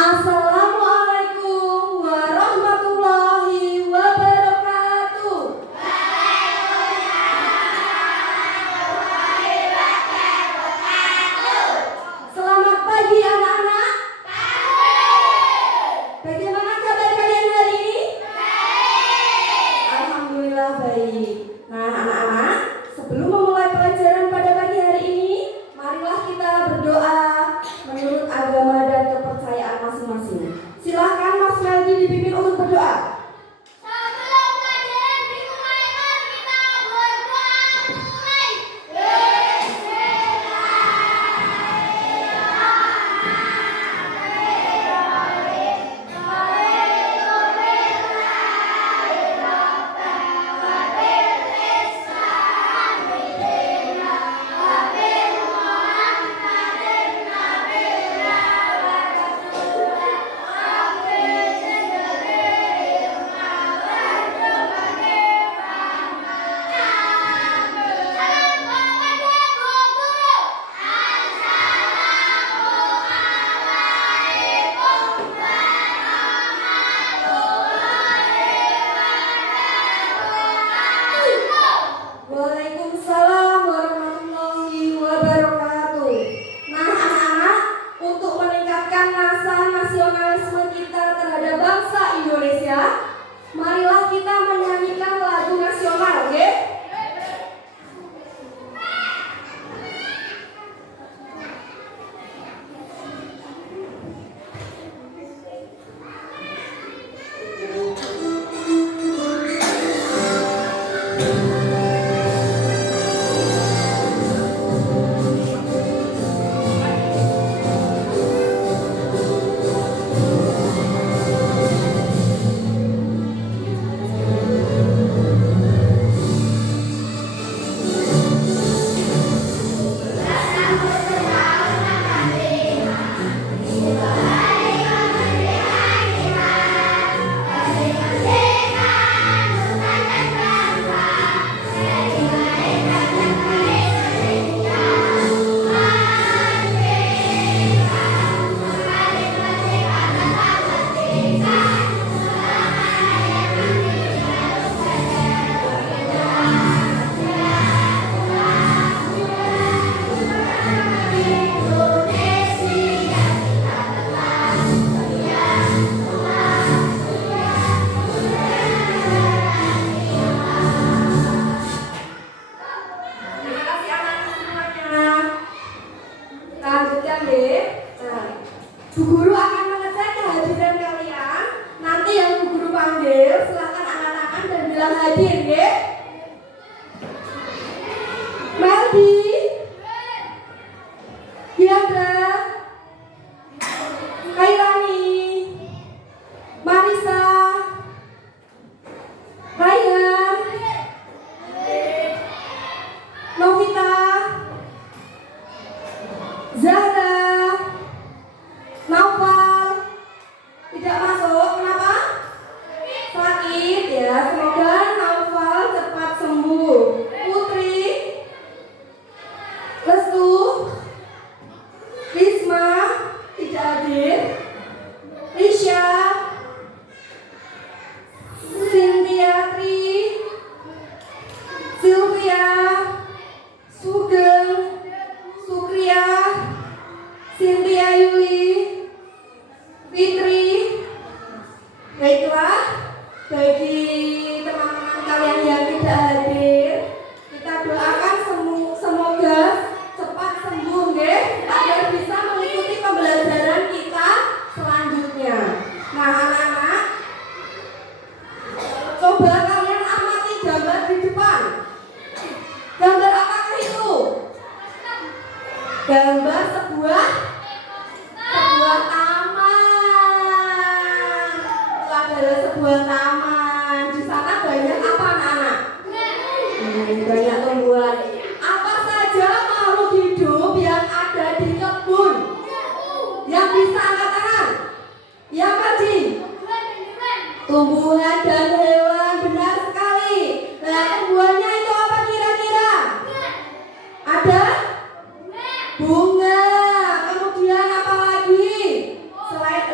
Assalamualaikum warahmatullahi wabarakatuh. Selamat pagi anak-anak. Bagaimana kabar kalian hari ini? Alhamdulillah baik. Nah anak-anak, sebelum memulai pelajaran pada pagi hari ini, marilah kita berdoa menurut agama dan kepercayaan masing-masing. Silahkan Mas Meldi dipimpin untuk berdoa. Sebelum pelajaran dimulai, mari kita berdoa mulai. Waalaikumsalam warahmatullahi wabarakatuh. Nah anak-anak, untuk meningkatkan rasa nasionalisme kita terhadap bangsa Indonesia, marilah kita menyanyikan lagu nasional, oke? Terima kasih anak-anak semuanya. Lanjutkan deh. Nah, Bu Guru akan mengecek kehadiran kalian. Nanti yang Bu Guru panggil, silakan angkat-angkat dan bilang hadir, ya. Meldi, Diandra, Kairani, Marisa, Ryan, Novita, Zahra, Naufal, tidak masuk, kenapa? Sakit ya, semoga Naufal cepat sembuh. Putri, Lestu, Risma, tidak hadir. Risha, Sintiatri, Sylvia, Sugeng, Sukria, Cynthia Yuli, Fitri. Baiklah, bagi teman-teman kalian yang tidak hadir, kita doakan semoga cepat sembuh, nggih, agar bisa mengikuti pembelajaran kita selanjutnya. Nah, anak-anak, coba kalian amati gambar di depan. Gambar apakah itu? Gambar sebuah taman. Itu adalah sebuah taman. Di sana banyak apa anak-anak? Banyak tumbuhan. Apa saja makhluk hidup yang ada di kebun? Yang bisa angkat tangan? Yang tadi? Tumbuhan dan hewan, benar sekali. Nah, tumbuhannya itu apa kira-kira? Ada? Bunga. Kemudian apa lagi? Selain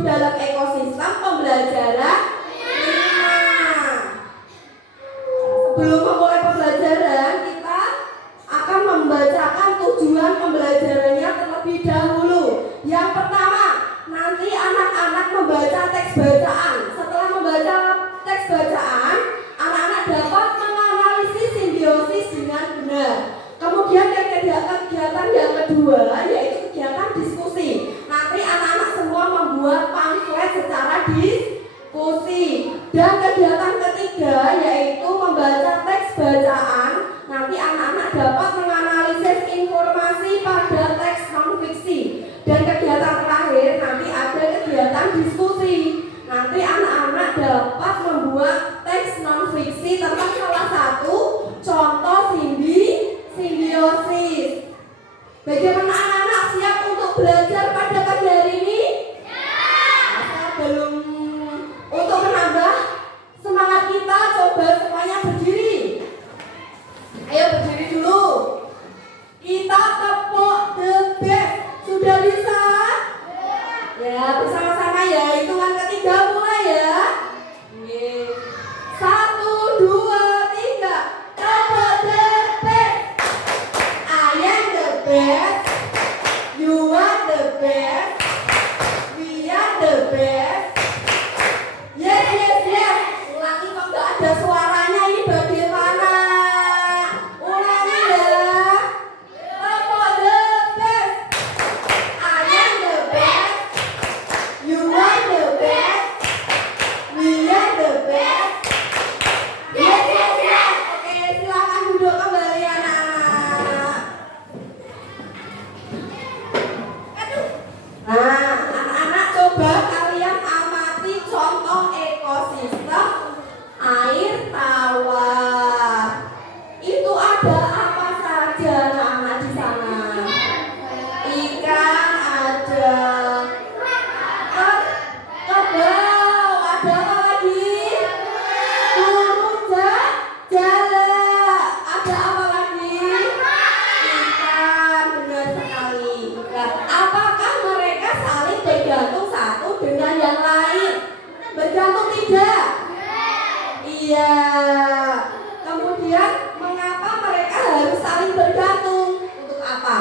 dalam ekosistem pembelajaran 5. Sebelum memulai pembelajaran, kita akan membacakan tujuan pembelajarannya terlebih dahulu. Yang pertama, nanti anak-anak membaca teks bacaan. Setelah membaca teks bacaan, anak-anak dapat menganalisis simbiosis dengan benar. Kemudian kegiatan yang kedua yaitu kegiatan diskusi. Nanti anak-anak semua membuat pamflet secara diskusi. Dan kegiatan ketiga yaitu membaca teks bacaan. Nanti anak-anak dapat menganalisis informasi pada teks non-fiksi. Dan kegiatan terakhir nanti ada kegiatan diskusi. Nanti anak-anak dapat membuat teks non-fiksi tentang salah satu contoh simbiosis. Bagaimana anak-anak siap untuk belajar pada pagi hari ini? Saya belum. Untuk menambah semangat kita, coba semuanya berdiri. Ayo berdiri dulu. Kita tepuk the best. Sudah bisa? Ya, bersama-sama ya. Hitungan ketiga mulai ya. Oke. 1, 2, 3. Tepuk the best. I am the best. You are the best. We are the best. Yes, yes, yes. Ulangi kok gak ada suaranya, ini bagaimana? Ulangi ya. Tepuk the best. I am the best. You are the best. We are the best. Yes, yes, yes. Oke, silakan duduk kembali anak-anak. Nah, anak-anak coba kalian amati contoh ekosistem air tawar. Itu ada apa saja anak-anak di sana? Ikan ada, kerbau ada, apa lagi? Burung jalak ada, apa lagi? Ikan, benar sekali. Nah, apakah mereka saling bergantung satu dengan yang lain? Bergantung tidak? Iya. Kemudian mengapa mereka harus saling bergantung? Untuk apa?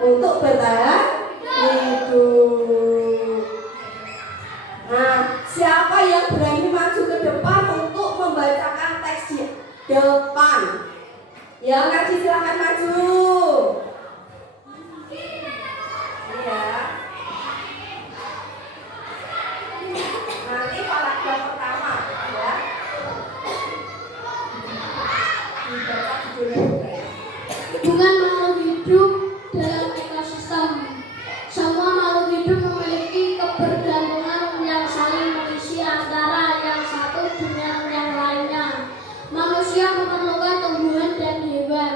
Untuk bertahan hidup. Nah, siapa yang berani maju ke depan untuk membacakan teks di depan? Yang ngaji silakan maju. Iya. Nanti paragraf pertama ya. Dibaca judulnya juga ya. Hubungan makhluk hidup dalam ekosistem. Semua makhluk hidup memiliki kebergantungan yang saling mengisi antara yang satu dengan yang lainnya. Manusia memerlukan tumbuhan dan hewan.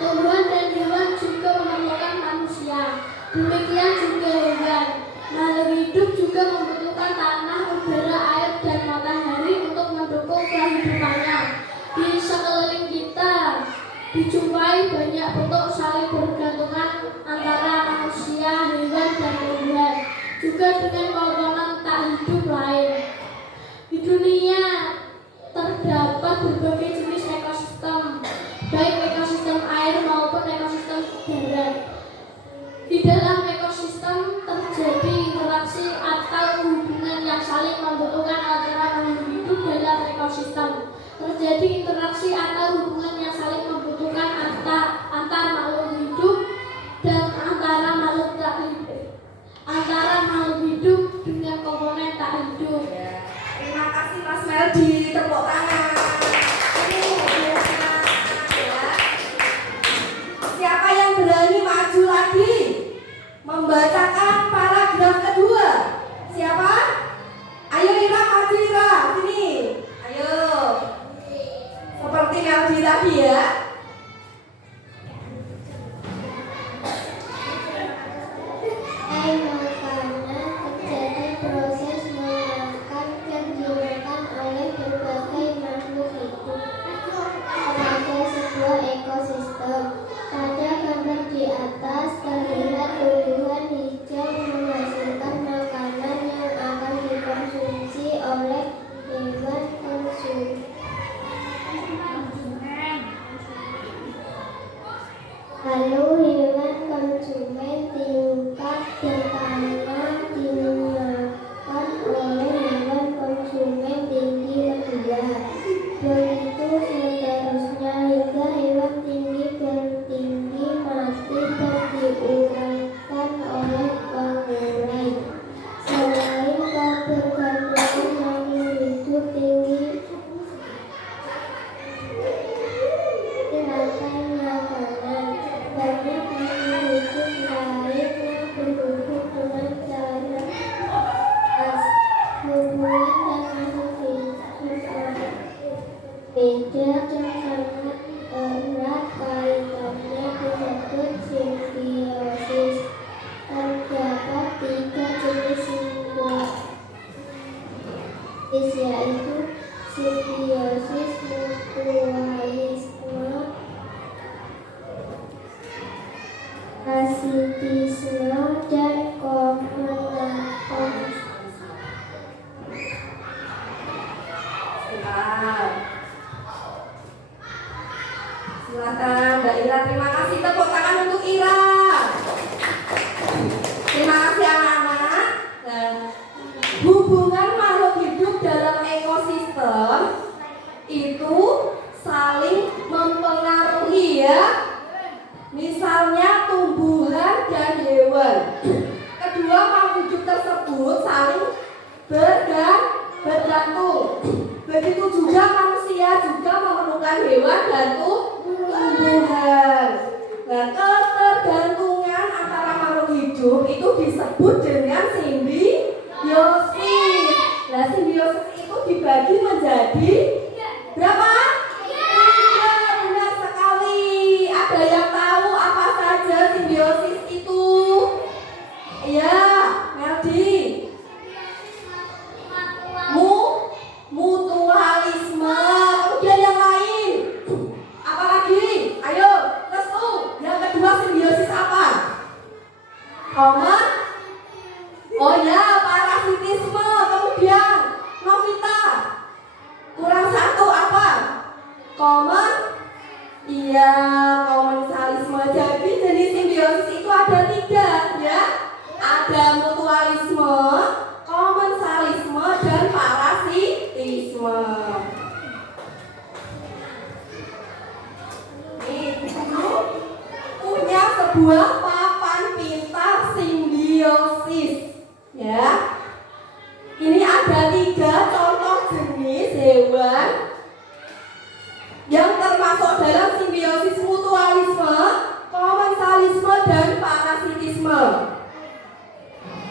Tumbuhan dan hewan juga memerlukan manusia. Demikian juga hewan. Makhluk hidup juga membutuhkan tanah, udara, air, dan matahari untuk mendukung kehidupannya. Di sekeliling kita dijumpai banyak bentuk saling bergantungan antara manusia, hewan, dan tumbuhan, juga dengan komponen tak hidup lain. Di dunia terdapat berbagai jenis ekosistem, baik ekosistem air maupun ekosistem darat. Di dalam ekosistem terjadi interaksi atau hubungan yang saling membutuhkan antara makhluk hidup dalam ekosistem. Terjadi interaksi atau hubungan yang saling membutuhkan antar makhluk hidup dan antara makhluk tak hidup. Antara makhluk hidup dengan komponen tak hidup. Ya. Terima kasih Mas Meldi, tepuk tangan. Ini biasa ya. Siapa yang berani maju lagi membacakan paragraf kedua? Siapa? Ayo Ira, maju Ira, sini. Ayo. Seperti Meldi tadi ya. Karena terjadi proses mengangkat yang dilakukan oleh berbagai Ira, terima kasih. Tepuk tangan untuk Ira. Terima kasih anak-anak. Nah, hubungan makhluk hidup dalam ekosistem itu saling mempengaruhi ya. Misalnya tumbuhan dan hewan. Kedua makhluk hidup tersebut saling bergantung. Begitu juga manusia juga memerlukan hewan dan tumbuhan. Nah, ketergantungan antara makhluk hidup itu disebut dengan simbiosis. Nah, simbiosis itu dibagi menjadi berapa? Tiga, benar sekali. Ada yang tahu apa saja simbiosis itu? Ya, Meldi. Mutualisme. Kemudian yang lain. Apa lagi? Ayo, lesu. Yang kedua simbiosis apa? Common. Oh ya, parasitisme. Kemudian Novita. Kurang satu apa? Common. Iya, komensalisme. Jadi jenis simbiosis itu ada tiga ya. Ada mutualisme, komensalisme, dan parasitisme. Nih, guru punya sebuah papan pintar simbiosis ya. Ini ada tiga contoh jenis hewan yang termasuk dalam simbiosis mutualisme, komensalisme, dan parasitisme.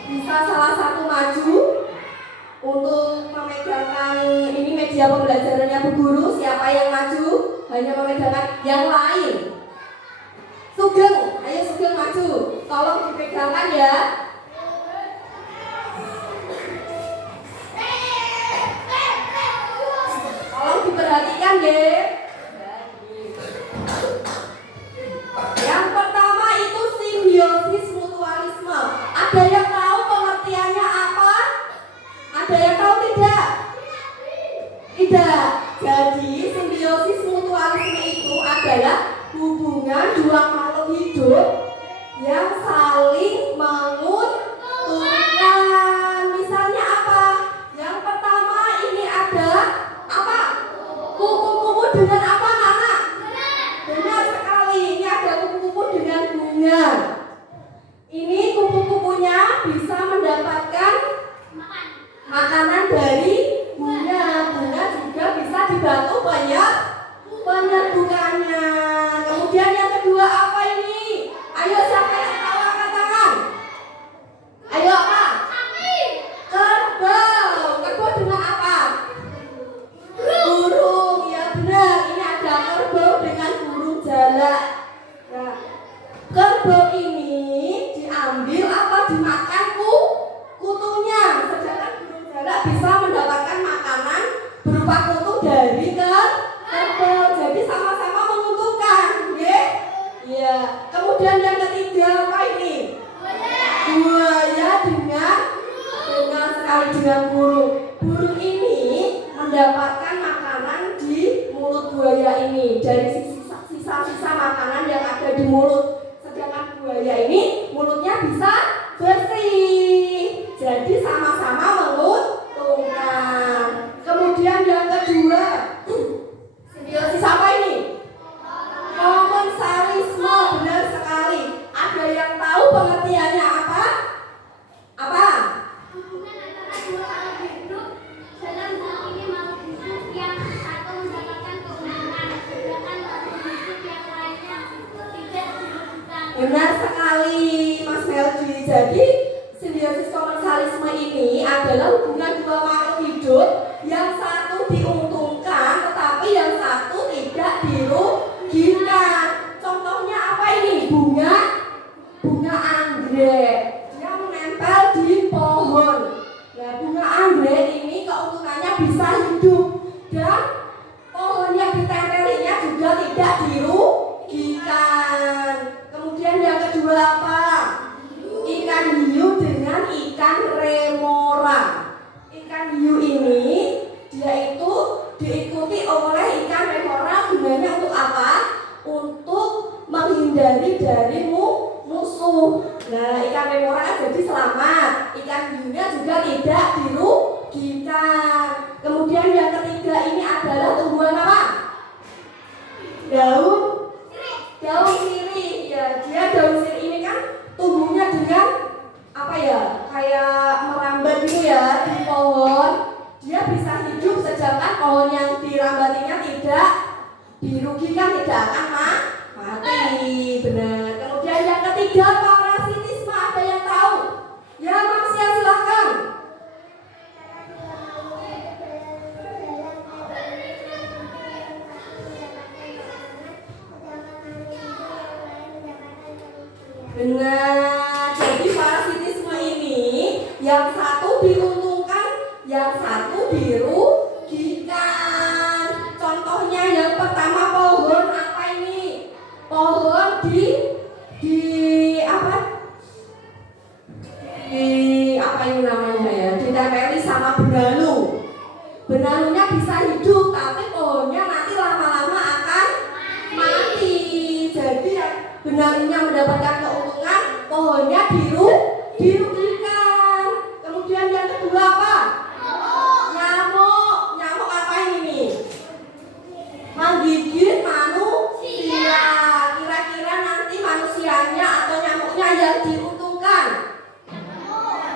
Bisa salah satu maju untuk memegangkan ini media pembelajarannya Bu Guru. Siapa yang maju? Hanya memegangkan yang lain. Sugeng, ayo Sugeng maju. Tolong dipegangkan ya. Tolong diperhatikan deh. Yang pertama itu simbiosis mutualisme. Ada yang tahu pengertiannya apa? Ada yang tahu tidak? Tidak. Jadi simbiosis mutualisme itu adalah hubungan dua makhluk hidup yang saling menguntungkan. Misalnya apa? Yang pertama ini ada apa? Kupu-kupu dengan apa, Nana? Benar sekali. Ini ada kupu-kupu dengan bunga. Ini kupu-kupunya bisa mendapatkan makanan dari bunga. Bunga juga bisa dibantu penyerbukannya. Kemudian yang kedua apa ini? Ayo siapa yang tahu angkat tangan? Ayo apa? Kerbau. Kerbau dengan apa? Burung. Ya benar. Ini ada kerbau dengan burung jalak. Nah, kerbau ini diambil apa dimakan kutunya. Sedangkan burung jalak bisa mendapatkan makanan berupa kutu dari kerbau. Jadi sama-sama menguntungkan, ya? Iya. Kemudian yang ketiga apa ini? Buaya dengan sekali dengan burung. Burung ini mendapatkan makanan di mulut buaya ini dari sisa-sisa makanan yang ada di mulut. Sedangkan buaya ini mulutnya bisa bersih. Jadi sama-sama menguntungkan. Kemudian yang kedua, simbiosis apa ini? Komensalisme. Benar sekali. Ada yang tahu pengertiannya apa? Apa? Hubungan antara dua makhluk hidup. Dalam hal ini makhluk hidup yang satu mendapatkan keuntungan, sedangkan makhluk hidup yang lainnya tidak dirugikan. Benar sekali, Mas Meldi. Jadi simbiosis komensalisme ini adalah hubungan dua makhluk hidup yang satu diuntungkan tetapi yang satu tidak dirugikan. Contohnya apa ini? Bunga anggrek. Dia menempel di pohon. Nah, bunga anggrek ini keuntungannya bisa hidup dan pohon yang ditempelinya juga tidak dirugikan. Kemudian yang kedua apa? Ikan hiu dengan ikan remora. Ikan hiu ini pohon yang dirambatinya tidak dirugikan, tidak akan mati. Benar. Kemudian yang ketiga, parasitisme. Ada yang tahu? Ya, Marsya, silahkan. Benar. Jadi parasitisme ini yang satu diuntungkan, yang satu dirugikan. Contohnya yang pertama, pohon apa ini? Pohon di apa? Di apa ini namanya ya? Ditempeli sama benalu. Benalunya bisa hidup, tapi pohonnya nanti lama-lama akan mati. Jadi benalunya mendapatkan keuntungan, pohonnya dirugikan. Kemudian yang kedua apa? Nyamuk. Nyamuk apa ini? Menggigit manusia. Kira-kira nanti manusianya atau nyamuknya yang diuntungkan?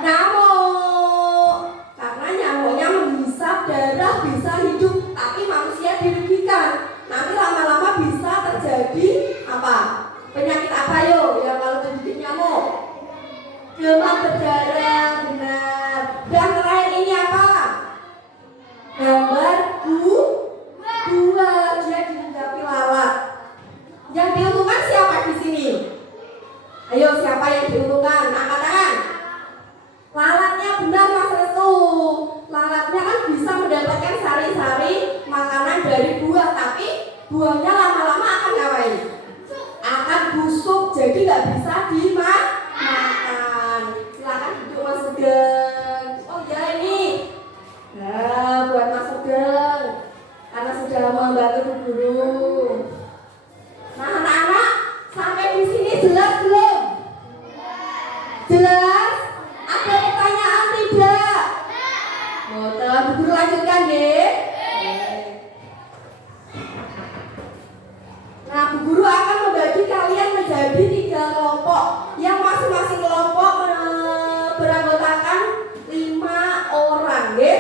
Nyamuk. Karena nyamuknya menghisap darah, bisa hidup, tapi manusia dirugikan. Nanti lama-lama bisa terjadi apa? Penyakit apa yo yang kalau digigit nyamuk? Demam berdarah. Benar. Dan terakhir ini apa? Gambar dua, dia dihinggapi lalat. Yang diuntungkan siapa di sini? Ayo, siapa yang diuntungkan? Angkat tangan. Lalatnya, benar Mas Restu. Lalatnya kan bisa mendapatkan sari-sari makanan dari buah, tapi buahnya lama-lama akan ngapain? Akan busuk, jadi nggak bisa dimakan. Silakan duduk Mas Sugeng. Oh ya, ini nah buat Mas Sugeng karena sudah membantu Bu Guru. Nah anak-anak, sampai di sini jelas belum? Jelas? Ada pertanyaan tidak? Betul, Bu Guru lanjutkan ya. Nah, Bu Guru akan membagi kalian menjadi 3 kelompok, yang masing-masing kelompok beranggotakan 5 orang, ya.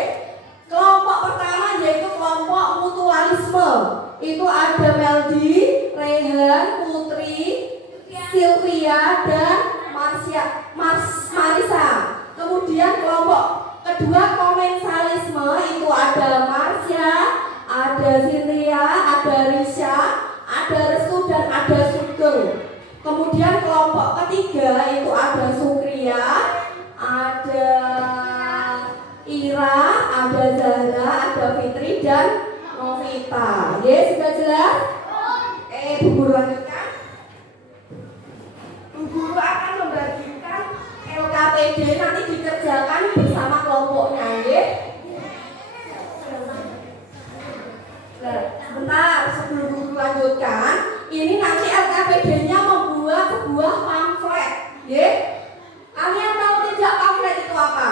Kelompok pertama yaitu kelompok mutualisme. Itu ada Meldi, Rehan, Putri, Sylvia, dan Marisa. Kemudian kelompok kedua komensalisme, itu ada Marsya, ada Cynthia, ada Risha, ada Restu, dan ada Sugeng. Kemudian kelompok ketiga itu ada Sukria, ada Ira, ada Zahra, ada Fitri, dan Novita. Oke, sudah jelas? Bu Guru lanjutkan. Bu Guru akan membagikan LKPD, nanti dikerjakan bersama kelompoknya, ya. Sebentar, sebelum Bu Guru lanjutkan, ini nanti LKPD-nya membuat sebuah pamflet, ya. Kalian tahu tidak pamflet itu apa?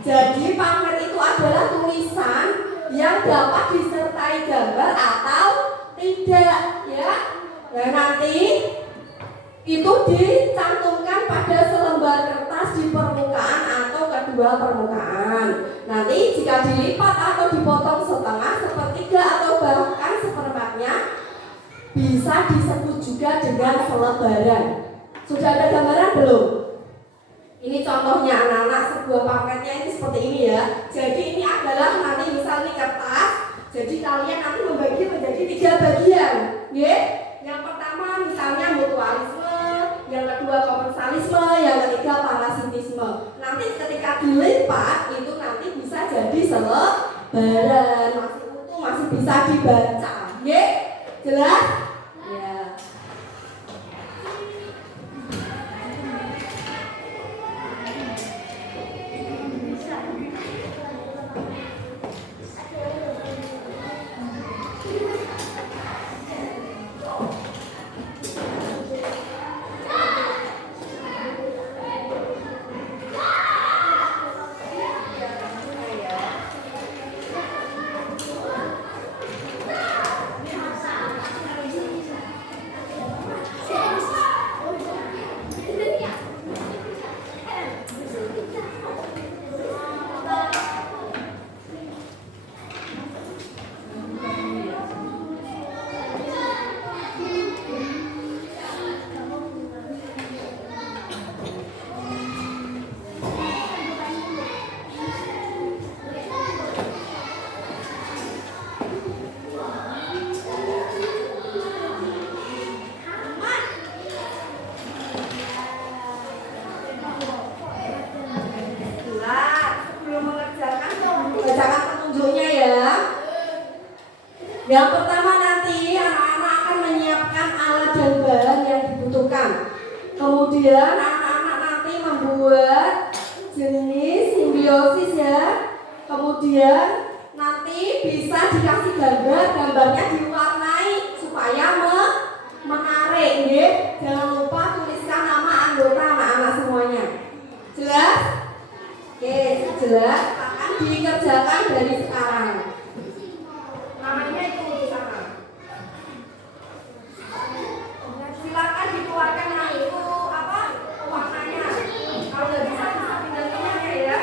Jadi pamflet itu adalah tulisan yang dapat disertai gambar atau tidak, ya. Nah, nanti itu dicantumkan pada selembar kertas di permukaan atau kedua permukaan. Nanti jika dilipat atau dipotong setengah, sepertiga, atau bahkan seperempatnya, bisa disebut juga dengan selebaran. Sudah ada gambaran belum? Ini contohnya anak-anak, sebuah pamfletnya ini seperti ini ya. Jadi ini adalah nanti misal ini kertas. Jadi kalian nanti membagi menjadi 3 bagian, ya. Yang pertama misalnya mutualisme, yang kedua komensalisme, yang ketiga parasitisme. Nanti ketika dilipat itu nanti bisa jadi selebaran, masih utuh, masih bisa dibaca, ya. Jelas? Ya. Yang pertama nanti anak-anak akan menyiapkan alat dan bahan yang dibutuhkan. Kemudian anak-anak nanti membuat jenis simbiosis ya. Kemudian nanti bisa dikasih gambar, gambarnya diwarnai supaya menarik ya. Jangan lupa tuliskan nama anggota anak-anak semuanya. Jelas? Oke, jelas. Akan dikerjakan dari sekarang. Namanya itu di sana. Silakan dikeluarkan yang itu apa warnanya. Kalau nggak bisa pindah-pindahnya ya.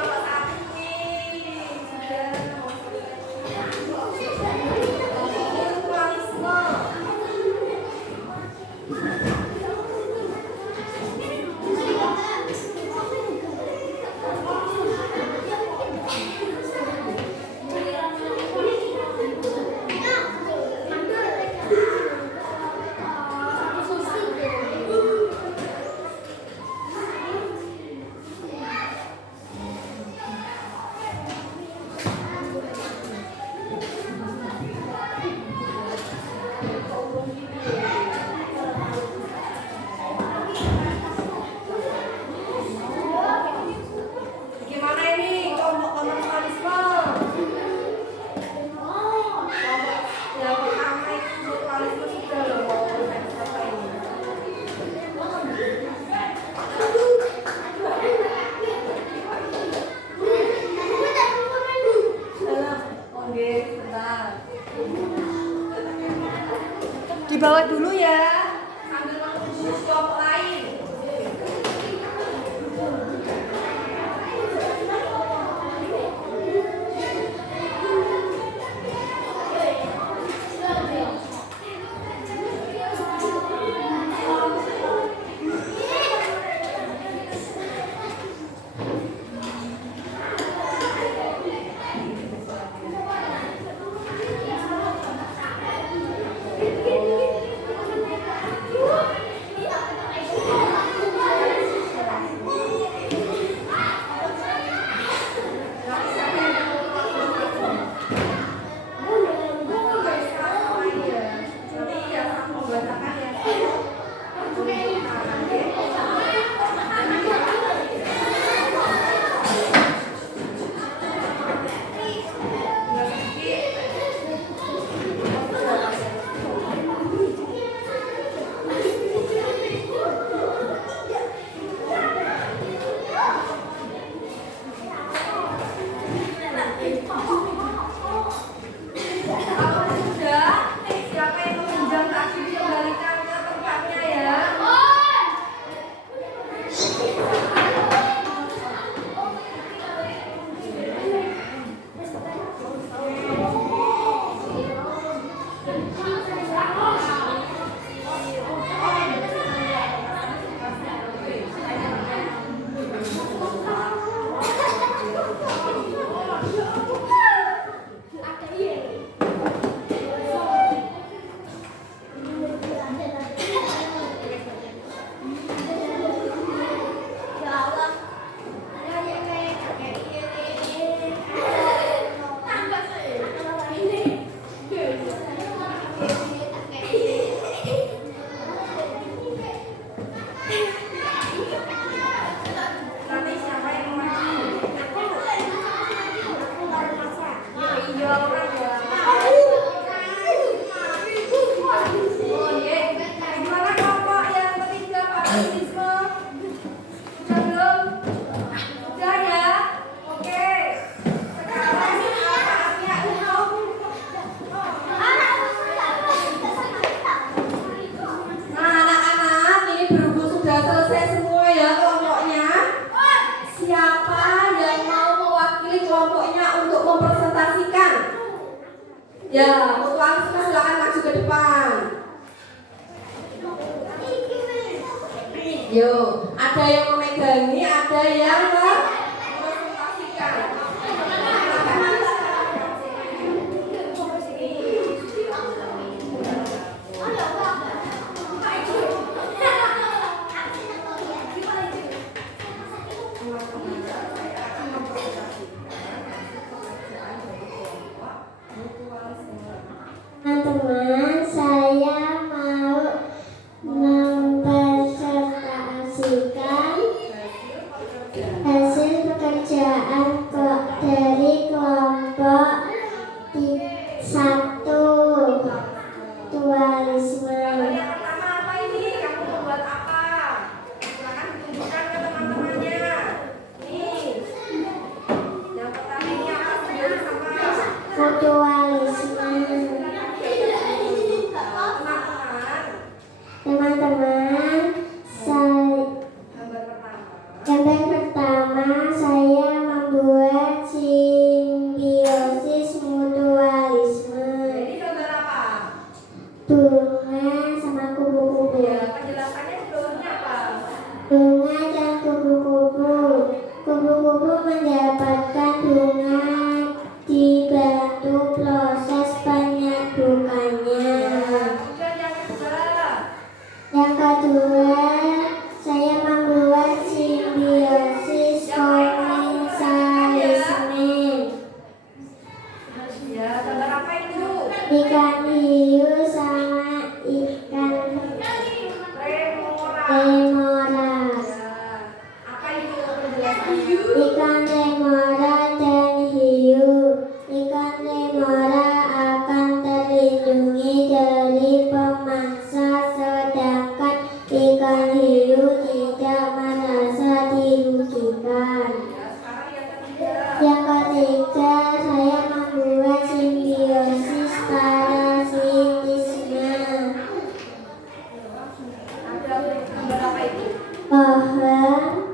kelompok satu nih. Sudah. Mutualisme. Gimana ini kelompok komunisme? Kelompok yang pertama itu mutualisme sudah loh. Siapa ini? Oke, bentar. Dibawa dulu ya. Sambil menunggu kelompok lain. Ya, mutualisme silakan maju ke depan. Yuk, ada yang memegangi, ada yang merepresentasikan. Teman-teman, saya mau mempresentasikan hasil pekerjaan dari kelompok 1 dualisme. Yang pertama apa ini? Kamu membuat apa? Silakan ditunjukkan ke teman-temannya. Nih. Yang pertama ini apa sendiri sama? Mutualisme. Teman-teman, gambar pertama saya membuat Yang ketiga, saya membuat simbiosis parasitisme. Ada gambar apa itu? Pohon inang.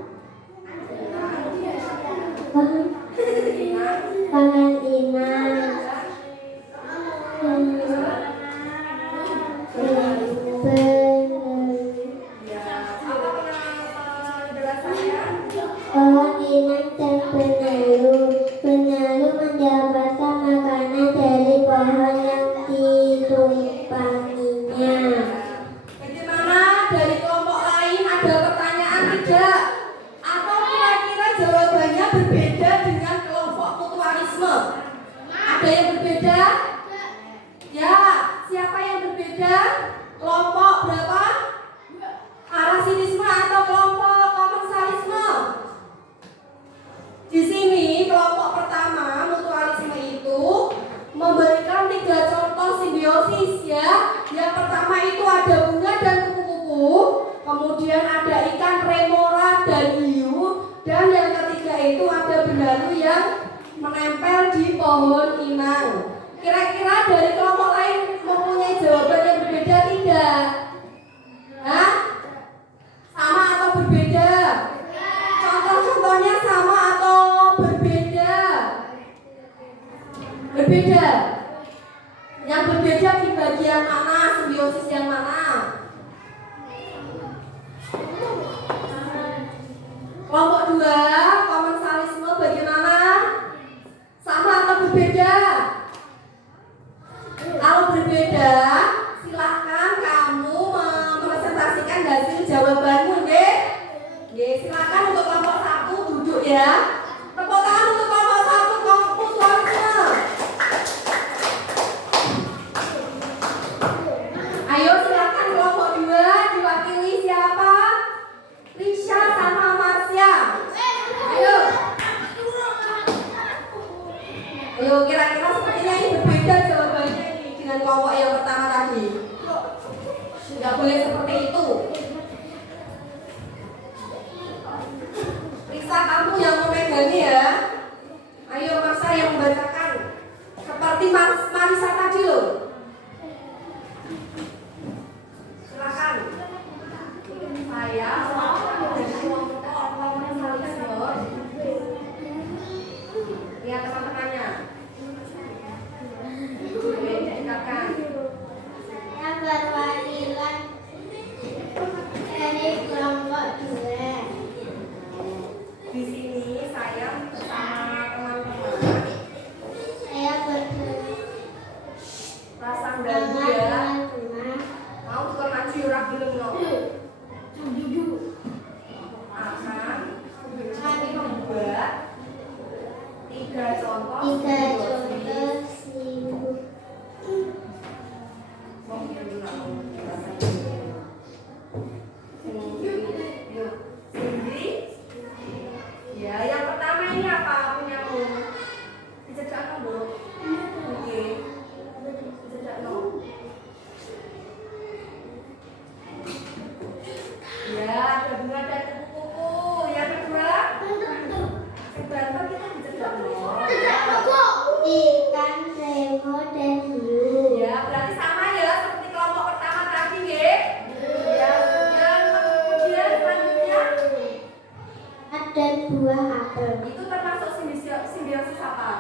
Pohon inang dan benalu. Benalu mendapatkan makanan dari pohon yang ditumpanginya. Bagaimana dari kelompok lain ada pertanyaan tidak? Atau kira-kira jawabannya berbeda dengan kelompok mutualisme? Ada yang berbeda? Ya, siapa yang berbeda? Kelompok berapa? Parasitisme atau kelompok komensalisme? Di sini kelompok pertama mutualisme itu memberikan 3 contoh simbiosis ya. Yang pertama itu ada bunga dan kupu-kupu, kemudian ada ikan remora dan hiu, dan yang ketiga itu ada benalu yang menempel di pohon inang. Kira-kira dari kelompok lain mempunyai jawaban yang berbeda tidak? Hah? Sama atau berbeda? Contoh-contohnya sama atau berbeda? Berbeda. Yang berbeda di bagian mana? Simbiosis yang mana? Kelompok 2, komensalisme bagaimana? Sama atau berbeda? Kalau berbeda, silakan kamu mempresentasikan hasil jawabanmu, nggih? Nggih, silakan untuk kelompok 1 duduk ya. Tepuk tangan untuk kelompok 1 mutualisme. Ayo silakan kelompok 2 diwakili siapa? Risha sama Marsha. Ayo. Ayo, kira-kira sepertinya ini berbeda jawabannya ini dengan kelompok yang pertama tadi. Tidak boleh seperti itu. Risa, kamu yang memegangi ya. Ayo Marsha yang membacakan. Seperti Marisa tadi loh. Silakan. Saya dari kelompok komensalisme. Lihat teman-temannya. Dengarkan. Saya perwakilan dari kelompok 2. Di sini saya bersama teman-teman. Saya bersama Pasang dagu ya. teman-teman. Mau tukar maju ora belum loh. Akan kami membuat 3 contoh. 3 contoh simbiosis. Ya, yang pertama ini apa punyamu? Dijejak dulu. Oke. Dijejak dulu. Ya, ada bunga dan kupu-kupu. Yang kedua, sebentar kita dijejak dulu. Ikan remo dan hiu. Ya, berarti sama ya seperti kelompok pertama tadi, nggih? Ya, yang kemudian selanjutnya Ada buah apel. itu termasuk simbiosis apa?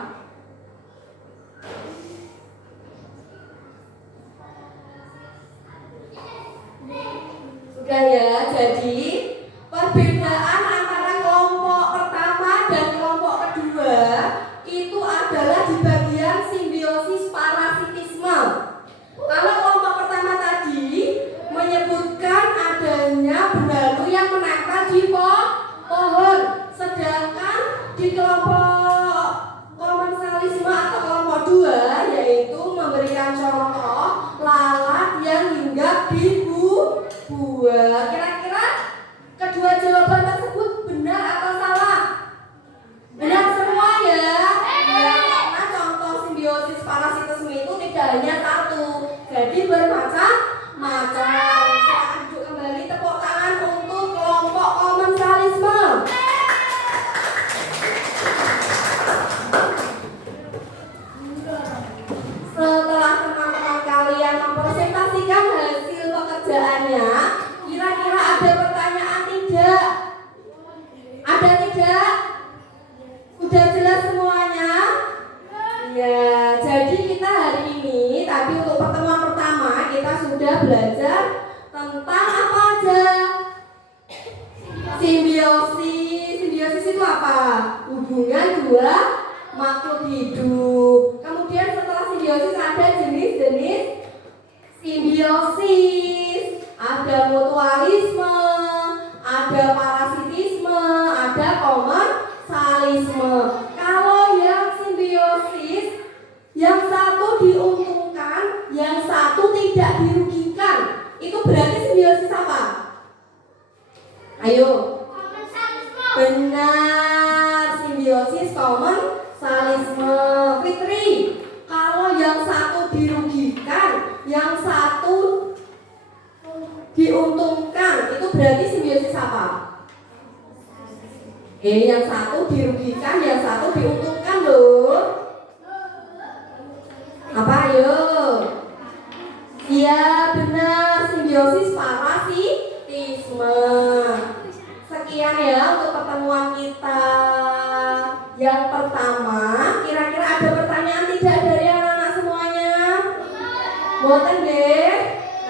Sudah ya, jadi perbedaan antara kelompok pertama dan kelompok kedua itu adalah di bagian simbiosis parasitisme. Kalau kelompok pertama tadi menyebutkan adanya benalu yang menempel di pohon, sedangkan di kelompok komensalisme atau kelompok 2 yaitu memberikan contoh lalat yang hinggap di buah. Kira-kira dua makhluk hidup. Kemudian setelah simbiosis ada jenis-jenis simbiosis, ada mutualisme, ada parasitisme, ada komensalisme. Kalau yang simbiosis, yang satu diuntungkan, yang satu tidak dirugikan, itu berarti simbiosis apa? Ayo. Benar, simbiosis komensalisme. Fitri, kalau yang satu dirugikan, yang satu diuntungkan, itu berarti simbiosis apa? Yang satu dirugikan, yang satu diuntungkan loh. Apa ayo? Iya benar, simbiosis parasitisme. Sekian ya untuk pertemuan kita yang pertama. Kira-kira ada pertanyaan tidak dari anak-anak semuanya? Boten deh.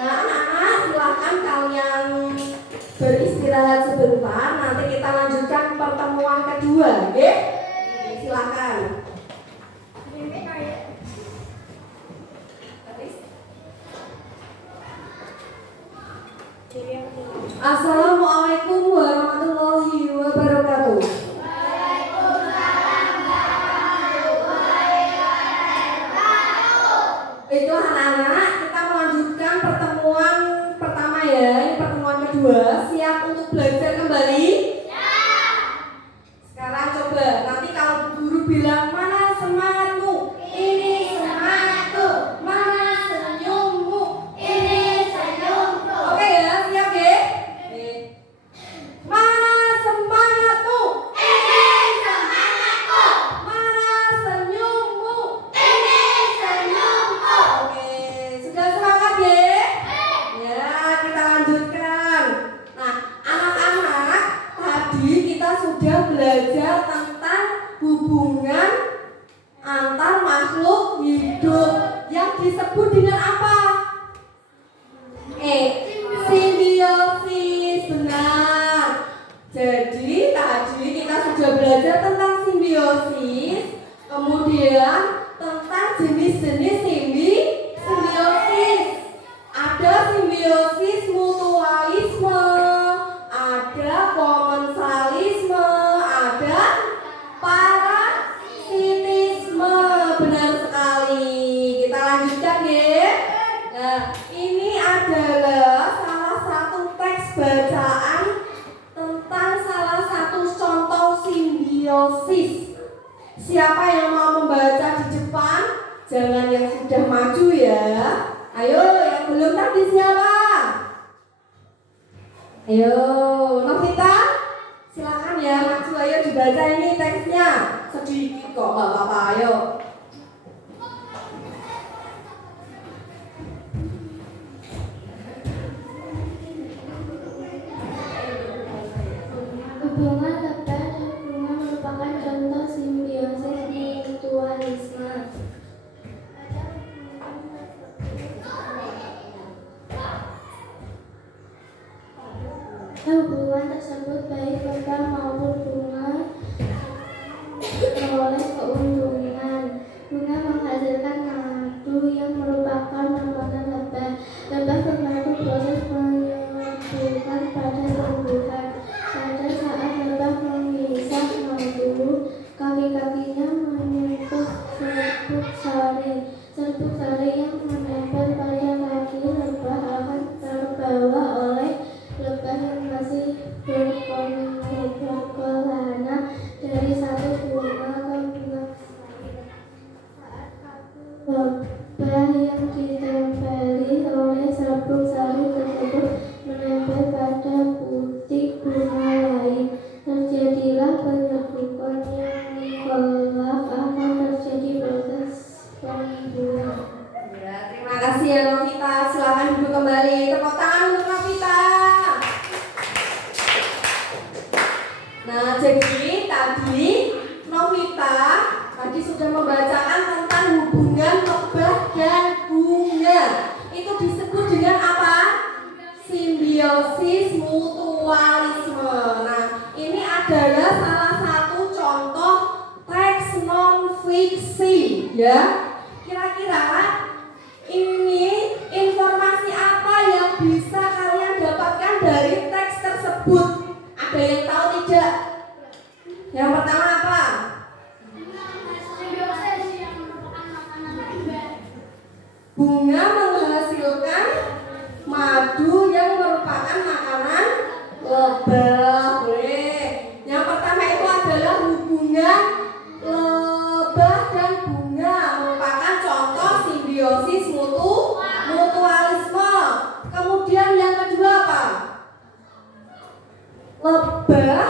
Nah anak-anak silahkan kalian beristirahat sebentar. Nanti kita lanjutkan pertemuan kedua, oke? Silahkan. Assalamualaikum warahmatullahi wabarakatuh. Itu anak-anak, kita melanjutkan pertemuan pertama ya. Ini pertemuan kedua. Siap untuk belajar kembali? Ya. Sekarang coba, nanti kalau guru bilang mana semangatmu? Ini semangatku. Mana senyummu? Ini senyumku. Oke ya, siap ya? Mana semangatmu? Ini semangatku. Mana senyummu? Ini senyumku. Oke, sudah semangat ya? Ya, kita lanjutkan. Nah, anak-anak, tadi kita sudah belajar tentang hubungan antar makhluk hidup yang disebut dengan apa? Simbiosis, benar. Jadi tadi kita sudah belajar tentang simbiosis, kemudian tentang jenis-jenis simbiosis. Ada simbiosis mutualisme, ada komensalisme, ada parasitisme. Benar sekali. Kita lanjutkan ya. Nah, ini adalah salah satu teks bacaan tentang salah satu contoh simbiosis. Siapa yang mau membaca di depan? Jangan yang sudah maju ya. Ayo, yang belum tadi siapa? Ayo, Novita, silakan ya maju. Ayo dibaca ini teksnya. Sedikit kok, nggak apa-apa. Ayo. Hubungan lebah dan bunga merupakan contoh simbiosis mutualisme. Hubungan tersebut baik lebah maupun bunga memperoleh keuntungan. Bunga menghasilkan madu yang merupakan makanan lebah. Lebah membantu proses penyembuhan pada tumbuhan. Pada saat lebah menghisap madu, kaki-kakinya menyentuh serbuk sari. Serbuk sari yang menempel pada kaki lebah akan terbawa oleh lebah yang masih berkelana dari satu bunga ke bunga. Saat kaki lebah yang ditempeli oleh serbuk sari tersebut menempel pada butik bunga lain, terjadilah penyerbukan yang kelak akan terjadi proses pembuahan. Ya, terima kasih ya Novita. Silakan duduk kembali. Tepuk tangan untuk Novita. Nah, jadi tadi Novita sudah membacakan tentang hubungan lebah dan bunga. Itu disebut dengan apa? Simbiosis mutualisme. Nah, ini adalah salah satu contoh teks fiksi, ya. Kira-kira ini informasi apa yang bisa kalian dapatkan dari teks tersebut? Ada yang tahu tidak? Yang pertama apa? Bunga menghasilkan madu yang merupakan makanan lebah. Boleh. Yang pertama itu adalah hubungan lebah dan bunga merupakan contoh simbiosis mutualisme. Kemudian yang kedua apa? Lebah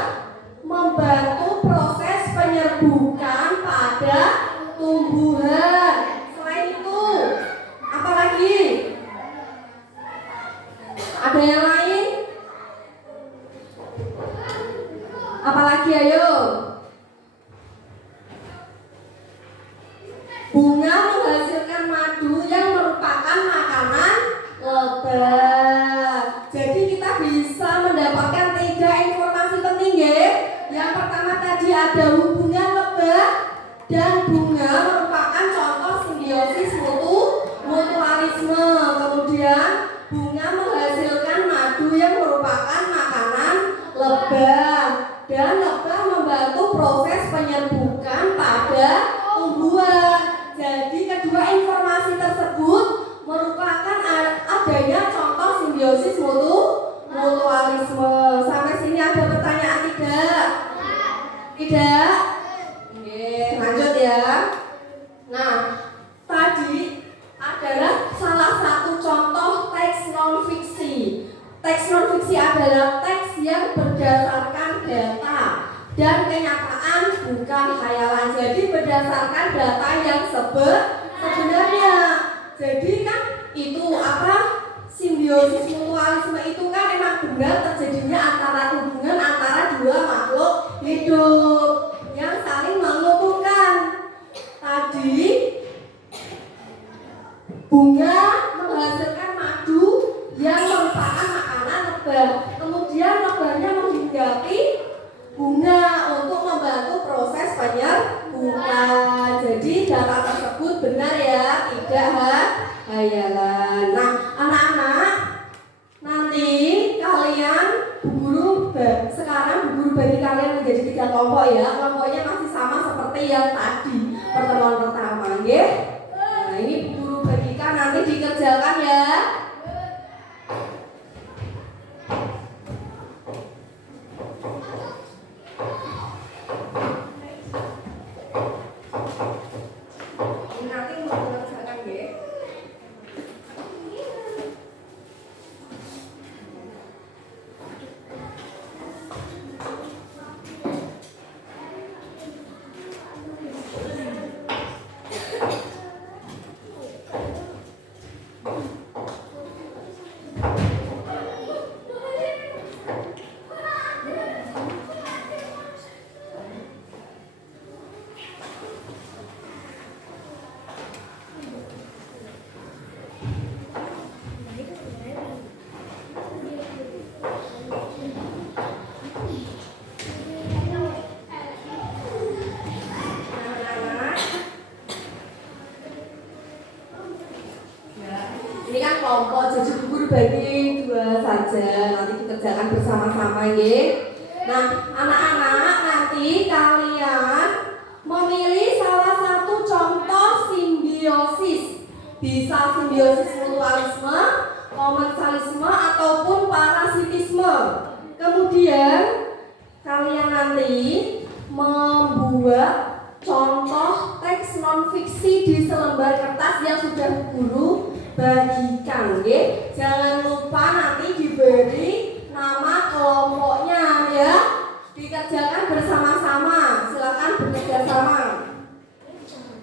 membantu proses penyerbukan pada tumbuhan. Selain itu, apa lagi? Ada yang lain? Apalagi ayo? Bunga menghasilkan madu yang merupakan makanan lebah. Jadi kita bisa mendapatkan 3 informasi penting ya. Yang pertama tadi ada hubungan lebah dan bunga merupakan contoh simbiosis mutualisme. Kemudian bunga menghasilkan madu yang merupakan makanan lebah dan lebah membantu proses penyerbukan pada tumbuhan. Jadi kedua informasi tersebut merupakan adanya contoh simbiosis mutualisme. Sampai sini ada pertanyaan tidak? Tidak? Oke, lanjut ya. Nah, tadi adalah salah satu contoh teks non-fiksi. Teks non-fiksi adalah teks yang berdasarkan data dan kenyataan, bukan khayalan. Jadi berdasarkan data yang sebenarnya. Jadi kan itu apa? Simbiosis mutualisme itu kan emang benar terjadinya hubungan antara dua makhluk hidup yang saling menguntungkan. Tadi bunga menghasilkan madu yang merupakan makanan lebah. Kemudian lebahnya menghinggapi bunga untuk membantu proses penyerbukan. Jadi data tersebut benar ya, tidak khayalan. Nah, anak-anak, nanti kalian sekarang bu guru bagi kalian menjadi 3 kelompok ya. Kelompoknya masih sama seperti yang tadi pertemuan pertama, ya. Nah, ini bu guru bagikan nanti dikerjakan ya. Ini kan kelompok, jadi bu guru bagi 2 saja, nanti dikerjakan bersama-sama ya. Nah, anak-anak, nanti kalian memilih salah satu contoh simbiosis. Bisa simbiosis mutualisme, komensalisme, ataupun parasitisme. Kemudian kalian nanti membuat contoh teks non-fiksi di selembar kertas yang sudah guru bagikan, ya. Jangan lupa nanti diberi nama kelompoknya ya. Dikerjakan bersama-sama. Silakan bekerja sama.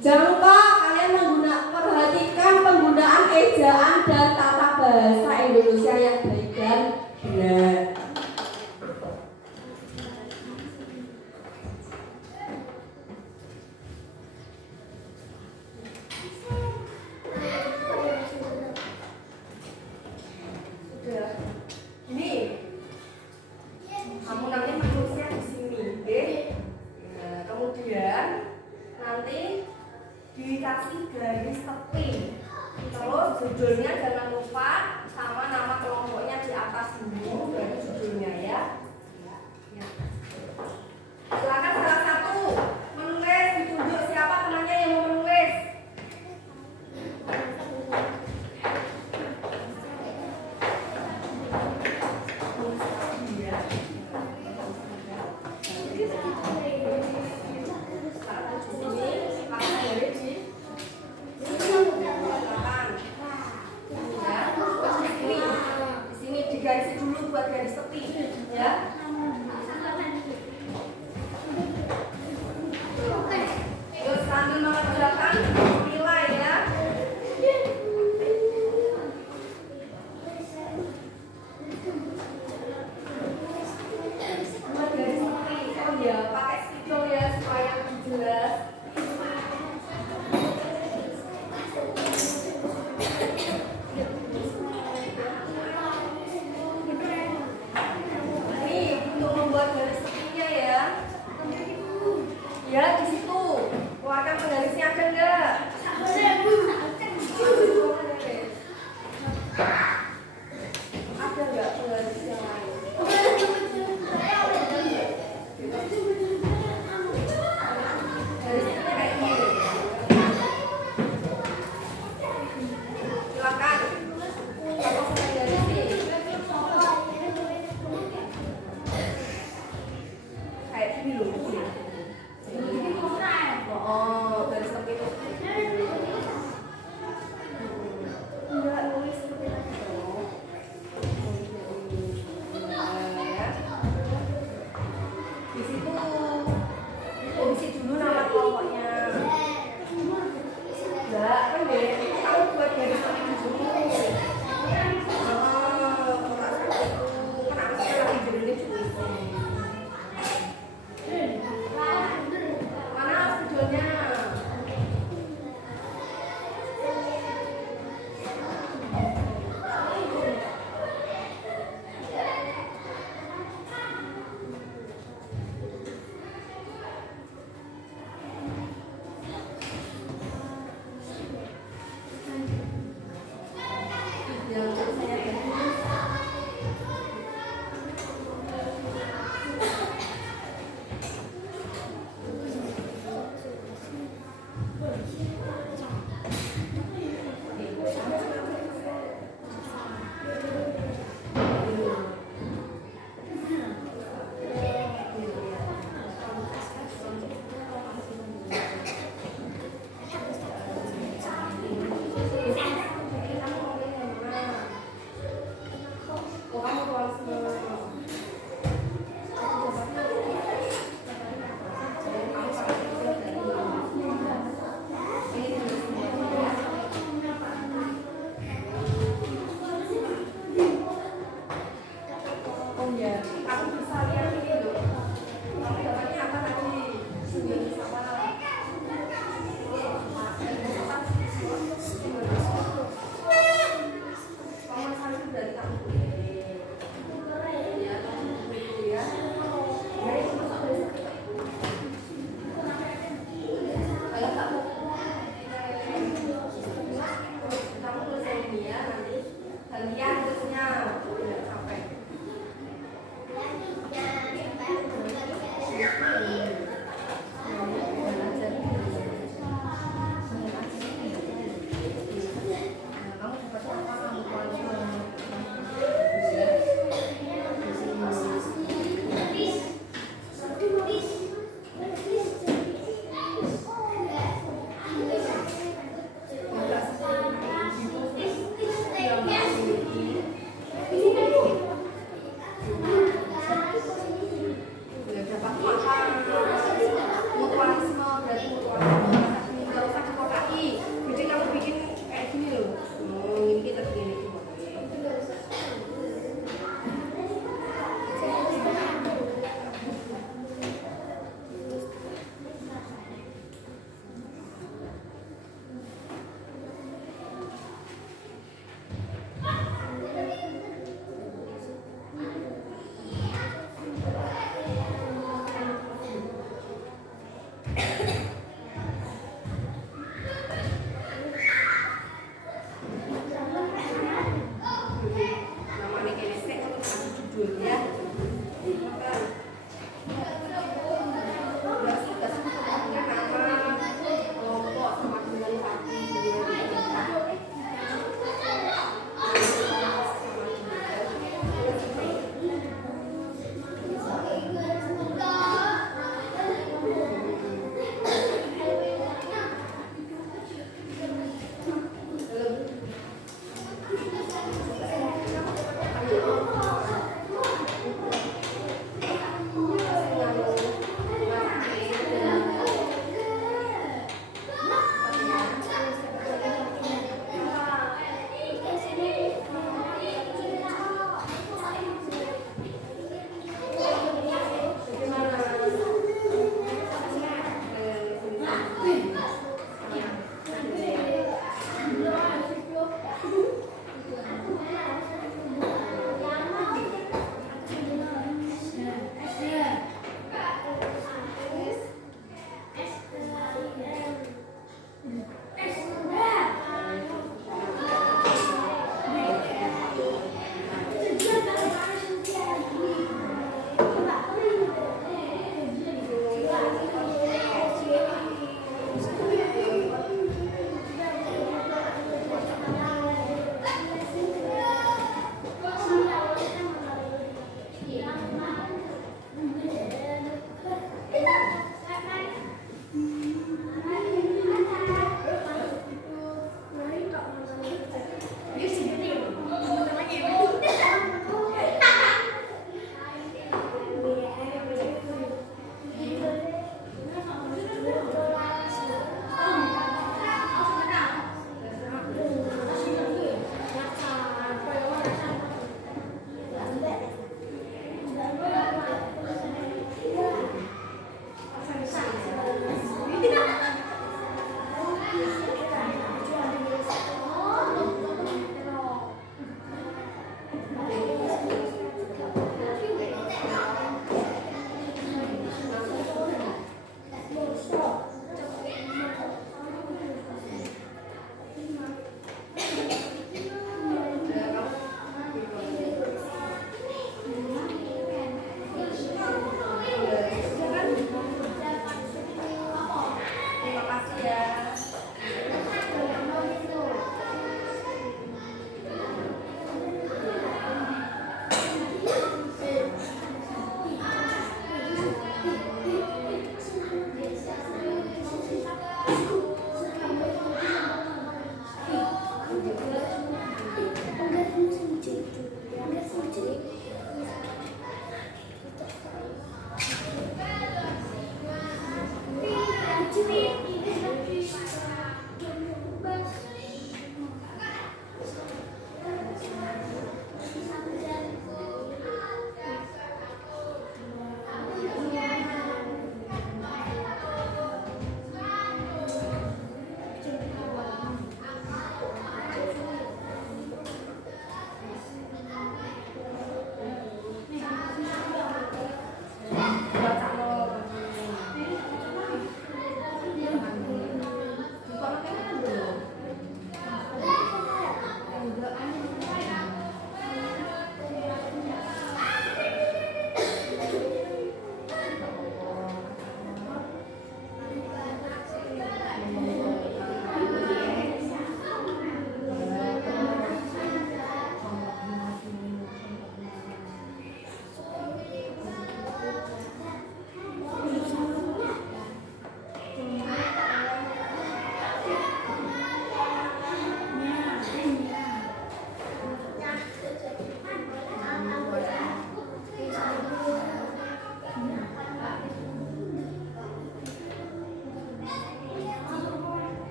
Jangan lupa kalian perhatikan penggunaan ejaan dan tata bahasa Indonesia yang baik dan benar. Kamu nanti menulisnya di sini, oke? Nah, kemudian nanti dikasih garis tepi. Terus judulnya jangan lupa sama nama kelompoknya di atas dulu, baru judulnya ya. Silakan salah satu menulis, ditunjuk siapa temannya yang mau menulis. kasih ya.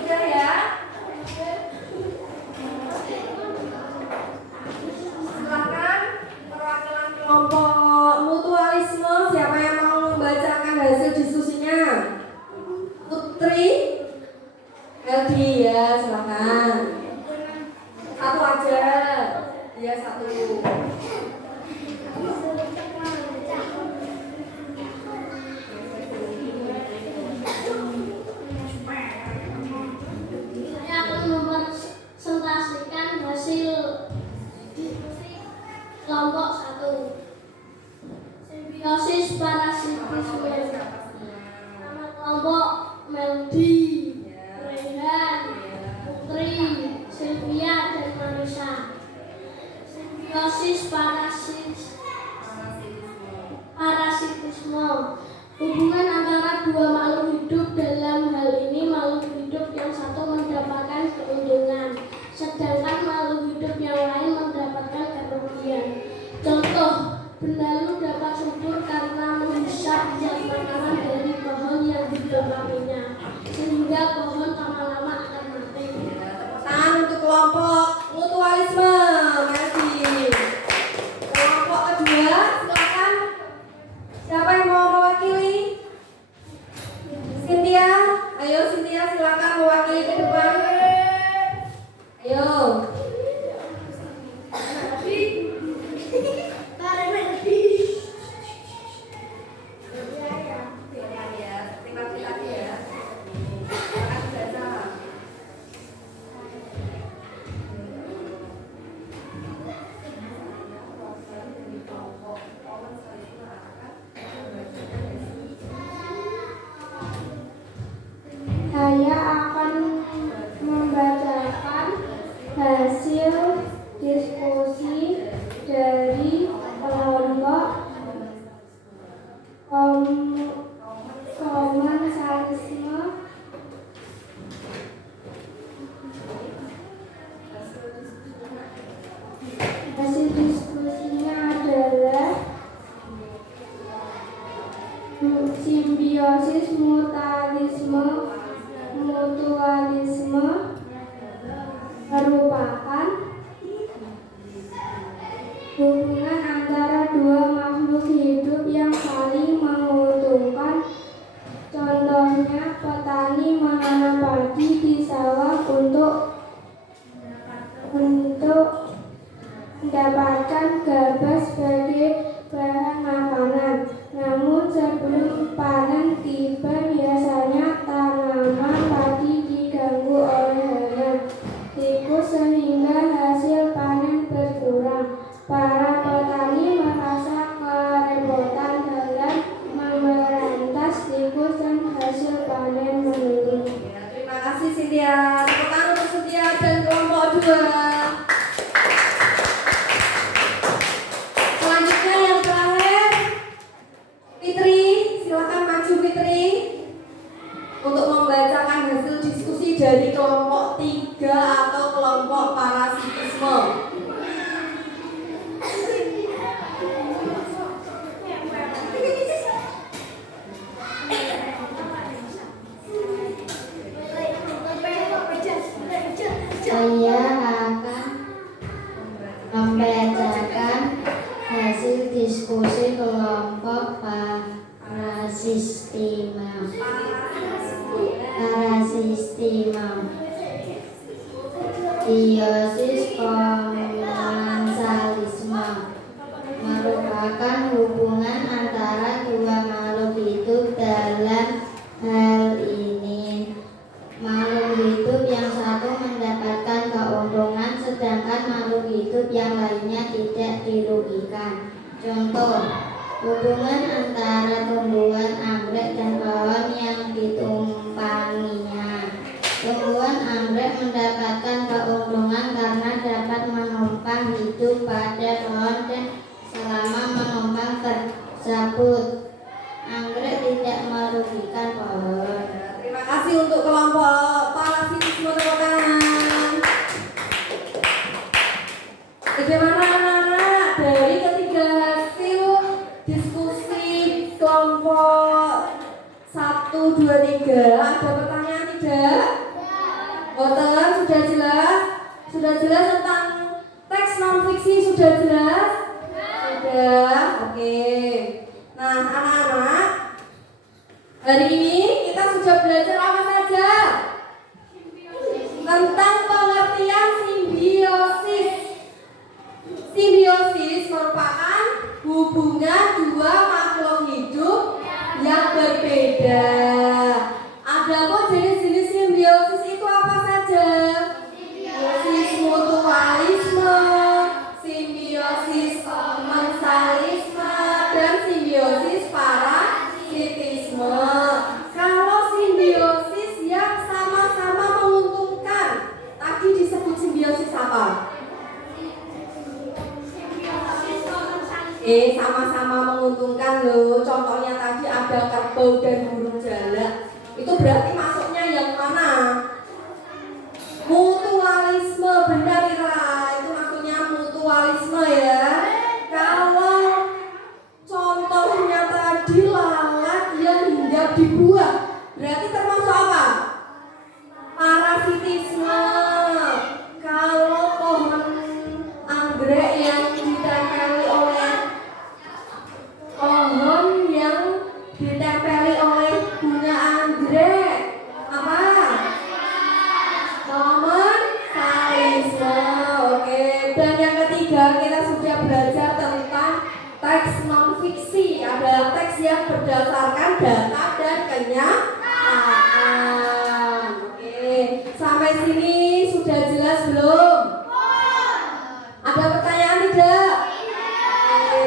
Udah ya. Silakan perwakilan kelompok mutualisme, siapa yang mau membacakan hasil diskusinya? Putri, Eldi ya, silakan. Satu aja, ya satu. Saya akan mempresentasikan hasil diskusi kelompok 1. Simbiosis parasitisme. Nama kelompok Meldi, Rehan, Putri, Sylvia, dan Marisa. Simbiosis parasitisme. Hubungan antara dua makhluk hidup, dalam hal ini makhluk hidup yang satu mendapatkan keuntungan, sedangkan makhluk hidup yang lain mendapatkan kerugian. Contoh, benalu dapat subur karena menghisap zat makanan dari pohon yang ditanaminya, sehingga pohon lama-lama akan mati. Tangan untuk kelompok mutualisme, Meldi. Kelompok kedua, silakan. Siapa yang mau mewakili? Cynthia, ayo Cynthia silakan mewakili ke depan. Ayo. Saya akan membacakan hasil diskusi dari kelompok komensalisme. Hasil diskusinya adalah simbiosis mutualisme merupakan hubungan antara dua makhluk hidup yang saling menguntungkan. Contohnya, petani menanam padi di sawah untuk mendapatkan gabah sebagai bahan makanan. Namun sebelum panen tiba, biasanya tanaman padi diganggu oleh hama, tikus, sehingga hasil panen berkurang. Para petani merasa kerepotan dalam memberantas tikus dan hasil panen menurun. Terima kasih Cynthia. Tepuk tangan untuk Cynthia dan kelompok 2. Selanjutnya yang terakhir, Fitri, silakan maju Fitri untuk membacakan hasil diskusi dari kelompok 3 atau kelompok parasitisme. Saya akan membacakan hasil diskusi kelompok parasitisme. Simbiosis komensalisme merupakan hubungan antara dua makhluk hidup, dalam hal ini makhluk hidup yang satu mendapatkan keuntungan, sedangkan makhluk hidup yang lainnya tidak dirugikan. Contoh, hubungan antara tumbuhan anggrek dan pohon yang ditumpanginya. Tumbuhan anggrek mendapatkan keuntungan karena dapat menumpang hidup pada pohon dan selama menumpang tersebut, anggrek tidak merugikan pohon. Terima kasih untuk kelompok parasitisme, tepuk tangan. tentang pengertian simbiosis. Simbiosis merupakan hubungan dua makhluk hidup yang berbeda. Adapun jenis-jenis simbiosis itu apa saja? Simbiosis mutualisme, simbiosis komensalisme, dan simbiosis parasitisme. Kalau simbiosis yang sama-sama menguntungkan, tadi disebut simbiosis apa? Sama-sama menguntungkan loh. Contohnya tadi ada kerbau dan burung jalak. Itu berarti masuknya yang mana? Mutualisme, benar Ira. Itu maksudnya mutualisme ya. Kalau contohnya tadi lalat yang hinggap di buah, berarti termasuk apa? Parasitisme. Kalau pohon anggrek yang ditempeli oleh bunga anggrek, apa? Komensalisme. Oke. Dan yang ketiga, kita sudah belajar tentang teks non fiksi. Adalah teks yang berdasarkan data dan kenyataan. Oke. Sampai sini sudah jelas belum? Ada pertanyaan tidak?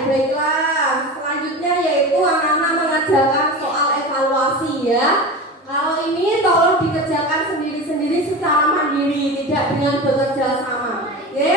Baiklah. Selanjutnya yaitu anak-anak mengerjakan soal evaluasi ya. Kalau ini tolong dikerjakan sendiri-sendiri secara mandiri, tidak dengan bekerja sama. Oke?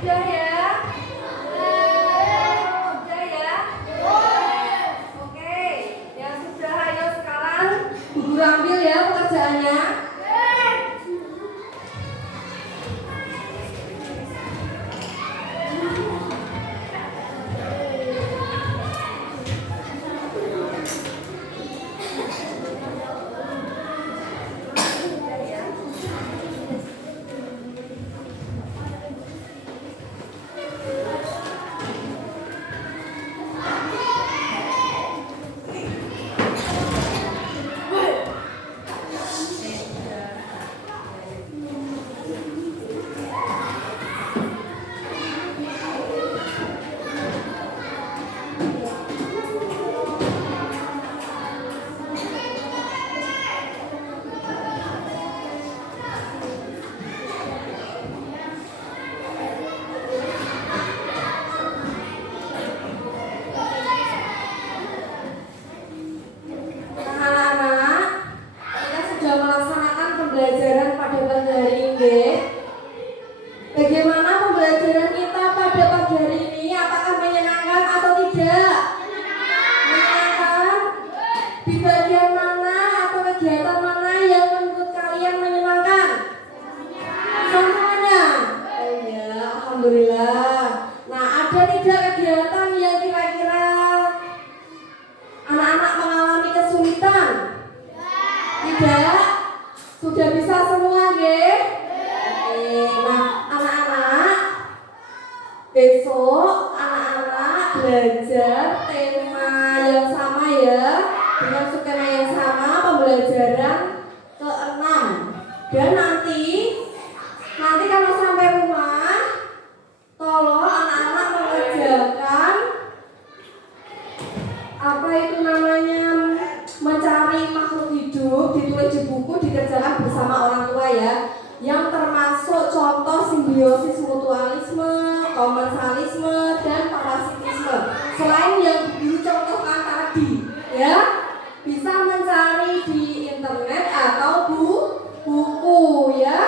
Sudah ya? Sudah ya? Oke, yang sudah ayo sekarang Bu Guru ambil ya pekerjaannya. Bagaimana pembelajaran kita pada pagi hari ini? Apakah menyenangkan atau tidak? Menyenangkan? Di bagian mana atau kegiatan mana yang menurut kalian menyenangkan? Semuanya? Oh ya, alhamdulillah. Nah, ada tidak kegiatan yang kira-kira anak-anak mengalami kesulitan? Tidak? Sudah bisa semua, nggih? Nah, anak-anak, besok anak-anak belajar tema yang sama ya, dengan skema yang sama, pembelajaran ke-6. Dan nanti kalau sampai rumah, tolong anak-anak mengerjakan apa itu namanya, mencari makhluk hidup, ditulis di buku, dikerjakan bersama orang tua ya, yang termasuk contoh simbiosis mutualisme, komensalisme, dan parasitisme. Selain yang dulu contohkan tadi, ya, bisa mencari di internet atau buku, ya.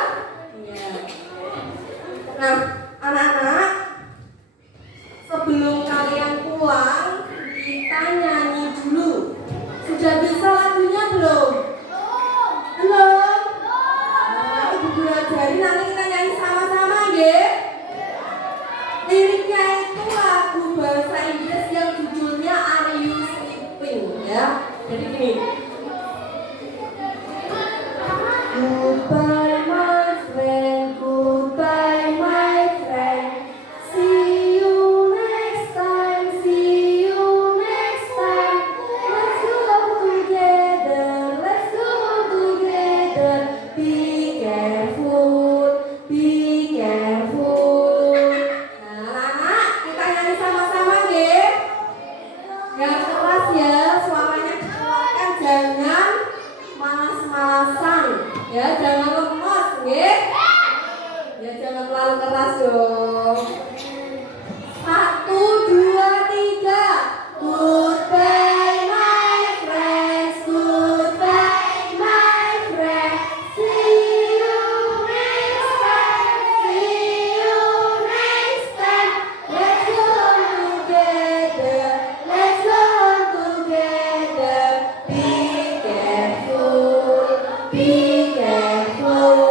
Nah, anak-anak, sebelum kalian pulang, kita nyanyi dulu. Sudah bisa lagunya belum? Belum? Ibu ajari, nanti kita nyanyi sama-sama, nggih. Liriknya itu lagu bahasa Inggris yang judulnya Are You Sleeping, ya. Jadi gini. Goodbye my friend, goodbye my friend. See you next time, see you next time. Let's go together, let's go together. Be careful, be careful. Nah, anak-anak, kita nyanyi sama-sama, nggih. Yang keras ya, suaranya dikeluarkan, jangan malas-malasan, ya, jangan lemas, nggih. Ya, jangan terlalu keras dong. 1, 2, 3. Goodbye my friends, goodbye my friends. See you next time, see you next time. Let's go together, let's go together. Be careful, be careful.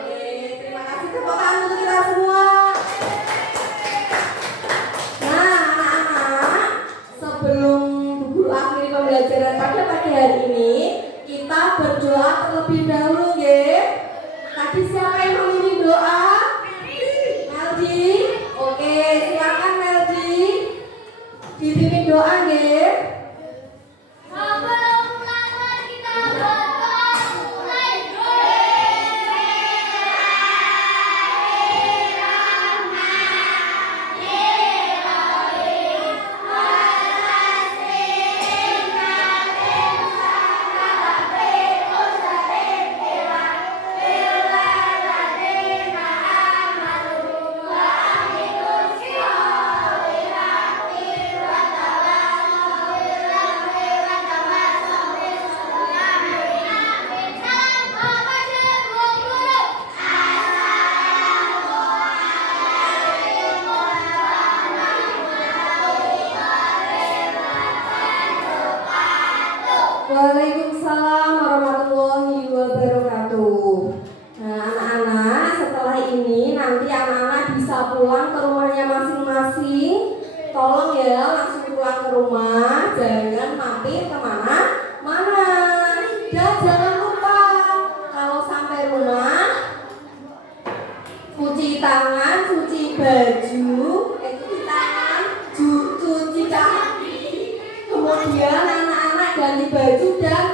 Oke, terima kasih, tepuk tangan untuk kita semua. Nah, anak-anak, sebelum guru akhiri pembelajaran pada pagi hari ini, kita berdoa terlebih dahulu, nggih. Tadi siapa yang memimpin doa? Meldi. Oke, silakan Meldi. Dipimpin doa, nggih. Sebelum mulai kita berdoa, mulai rumahnya masing-masing. Tolong ya langsung pulang ke rumah, jangan mampir kemana-mana. Dan jangan lupa kalau sampai rumah cuci tangan, cuci baju, cuci tangan, cuci kaki. Kemudian anak-anak ganti baju dan